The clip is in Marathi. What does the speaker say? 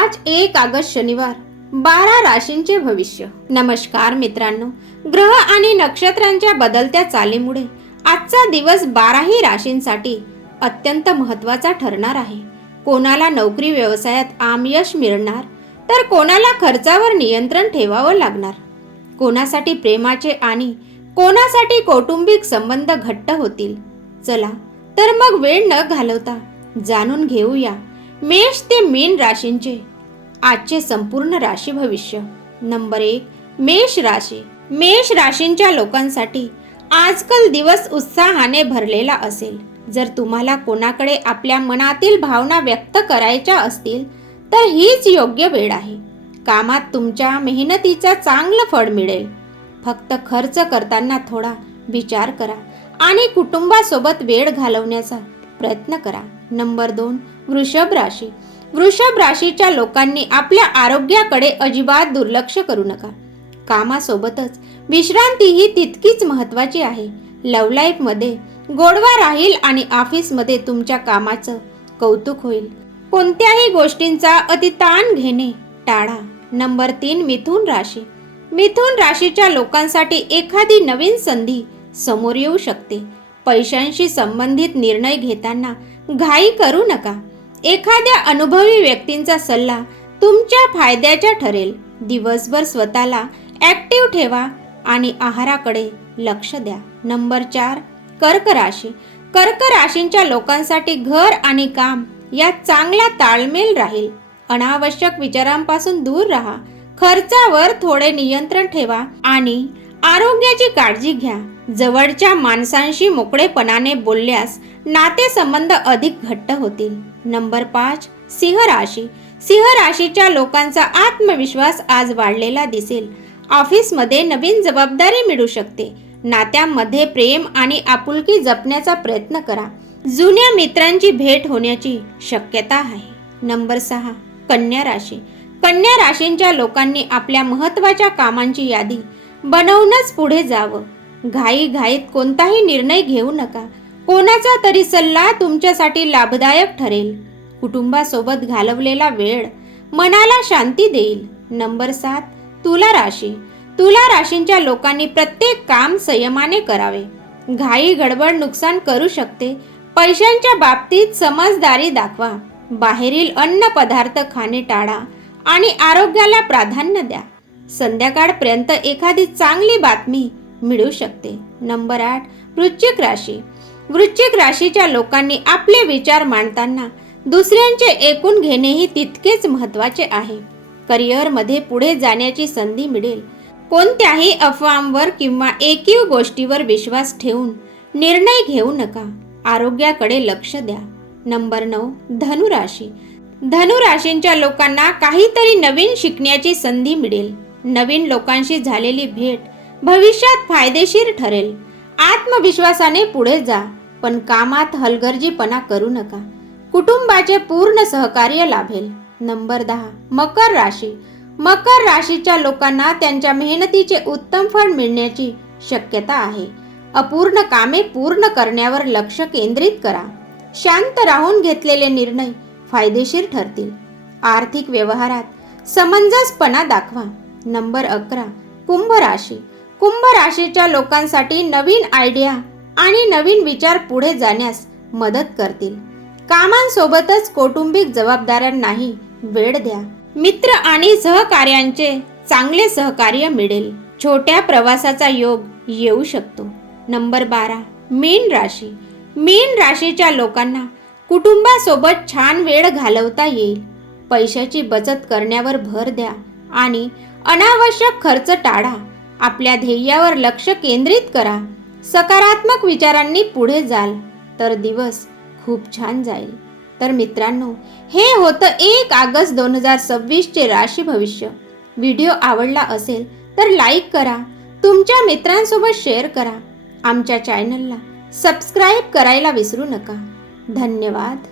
आज 1 ऑगस्ट शनिवार 12 राशींचे भविष्य। नमस्कार मित्रांनो, ग्रह आणि नक्षत्रांच्या बदलत्या चालीमुळे आजचा दिवस 12ही राशींसाठी अत्यंत महत्त्वाचा ठरणार आहे। कोणाला नोकरी व्यवसायात आमयश मिळणार, तर कोणाला खर्चावर नियंत्रण ठेवावं लागणार। कोणासाठी प्रेमाचे आणि कोणासाठी कौटुंबिक संबंध घट्ट होतील। चला तर मग वेळ न घालवता जाणून घेऊया मेष ते मीन राशींचे आजचे संपूर्ण राशी भविष्य। नंबर 1, मेष राशी। मेष राशींच्या लोकांसाठी आजकाल दिवस उत्साहाने भरलेला असेल। जर तुम्हाला कोणाकडे आपल्या मनातील भावना व्यक्त करायच्या असतील तर हीच योग्य वेळ आहे। कामात तुमच्या मेहनतीचा चांगलं फळ मिळेल। फक्त खर्च करताना थोडा विचार करा आणि कुटुंबासोबत वेळ घालवण्याचा प्रयत्न करा। नंबर 2, वृषभ राशी। वृषभ राशीच्या लोकांनी आपल्या आरोग्याकडे अजिबात दुर्लक्ष करू नका। कामासोबतच विश्रांतीही तितकीच महत्त्वाची आहे। लव्ह लाईफ मध्ये गोडवा राहील आणि ऑफिसमध्ये तुमच्या कामाचं कौतुक होईल। कोणत्याही गोष्टींचा अतिताण घेणे टाळा। नंबर 3, मिथुन राशी। मिथुन राशीच्या लोकांसाठी एखादी नवीन संधी समोर येऊ शकते। पैशांशी संबंधित निर्णय घेताना घाई करू नका। एखाद्या अनुभवी व्यक्तींचा सल्ला तुमच्या फायद्याचा ठरेल। दिवसभर स्वतःला ॲक्टिव्ह ठेवा आणि आहाराकडे लक्ष द्या। नंबर 4, कर्क राशी। कर्क राशींच्या लोकांसाठी घर आणि काम यात चांगला ताळमेळ राहील। अनावश्यक विचारांपासून दूर राहा। खर्चावर थोडे नियंत्रण ठेवा आणि आरोग्याची काळजी घ्या। जवळच्या माणसांशी मोकळेपणाने बोलल्यास नातेसंबंध अधिक घट्ट होतील। नंबर 5, सिंह राशी। सिंह राशीच्या लोकांचा आत्मविश्वास आज वाढलेला दिसेल। ऑफिसमध्ये नवीन जबाबदारी मिळू शकते। नात्यांमध्ये प्रेम आणि आपुलकी जपण्याचा प्रयत्न करा। जुन्या मित्रांची भेट होण्याची शक्यता आहे। नंबर 6, कन्या राशी। कन्या राशींच्या लोकांनी आपल्या महत्त्वाच्या कामांची यादी बनवूनच पुढे जावं। घाईघाईत कोणताही निर्णय घेऊ नका। कोणाचा तरी सल्ला तुमच्यासाठी लाभदायक ठरेल। कुटुंबासोबत घालवलेला वेळ मनाला शांती देईल। नंबर 7, तुला राशी। तुला राशींच्या लोकांनी प्रत्येक काम संयमाने करावे। घाई गडबड नुकसान करू शकते। पैशांच्या बाबतीत समजदारी दाखवा। बाहेरील अन्न पदार्थ खाणे टाळा आणि आरोग्याला प्राधान्य द्या। संध्याकाळपर्यंत एखादी चांगली बातमी मिळू शकते। नंबर 8, वृश्चिक राशी। वृश्चिक राशीच्या लोकांनी आपले विचार मांडताना दुसऱ्यांचे ऐकून घेणेही तितकेच महत्त्वाचे आहे। करिअरमध्ये पुढे जाण्याची संधी मिळेल। कोणत्याही अफवांवर किंवा एकीव गोष्टीवर विश्वास ठेवून निर्णय घेऊ नका। आरोग्याकडे लक्ष द्या। नंबर 9, धनु राशी। धनु राशींच्या लोकांना काहीतरी नवीन शिकण्याची संधी मिळेल। नवीन लोकांशी झालेली भेट भविष्यात फायदेशीर ठरेल। आत्मविश्वासाने पुढे जा, पण कामात हलगर्जीपणा करू नका। कुटुंबाचे पूर्ण सहकार्य लाभेल। नंबर 10, मकर राशी। मकर राशीच्या लोकांना त्यांच्या मेहनतीचे उत्तम फळ मिळण्याची शक्यता आहे। अपूर्ण कामे पूर्ण करण्यावर लक्ष केंद्रित करा। शांत राहून घेतलेले निर्णय फायदेशीर ठरतील। आर्थिक व्यवहारात समंजसपणा दाखवा। नंबर 11, कुंभ राशी। कुंभ राशीच्या लोकांसाठी नवीन आयडिया आणि नवीन विचार पुढे जाण्यास मदत करतील। कामांसोबतच कौटुंबिक जबाबदाऱ्यांनाही वेळ द्या। मित्र आणि सहकार्यांचे चांगले सहकार्य मिळेल। छोट्या प्रवासाचा योग येऊ शकतो। नंबर 12, मीन राशी। मीन राशीच्या लोकांना कुटुंबासोबत छान वेळ घालवता येईल। पैशाची बचत करण्यावर भर द्या आणि अनावश्यक खर्च टाळा। आपल्या ध्येयावर लक्ष केंद्रित करा। सकारात्मक विचारांनी पुढे जाल तर दिवस खूप छान जाईल। तर मित्रांनो, हे होतं 1 ऑगस्ट 2026 चे राशी भविष्य। व्हिडिओ आवडला असेल तर लाईक करा, तुमच्या मित्रांसोबत शेअर करा। आमच्या चॅनलला सबस्क्राईब करायला विसरू नका। धन्यवाद।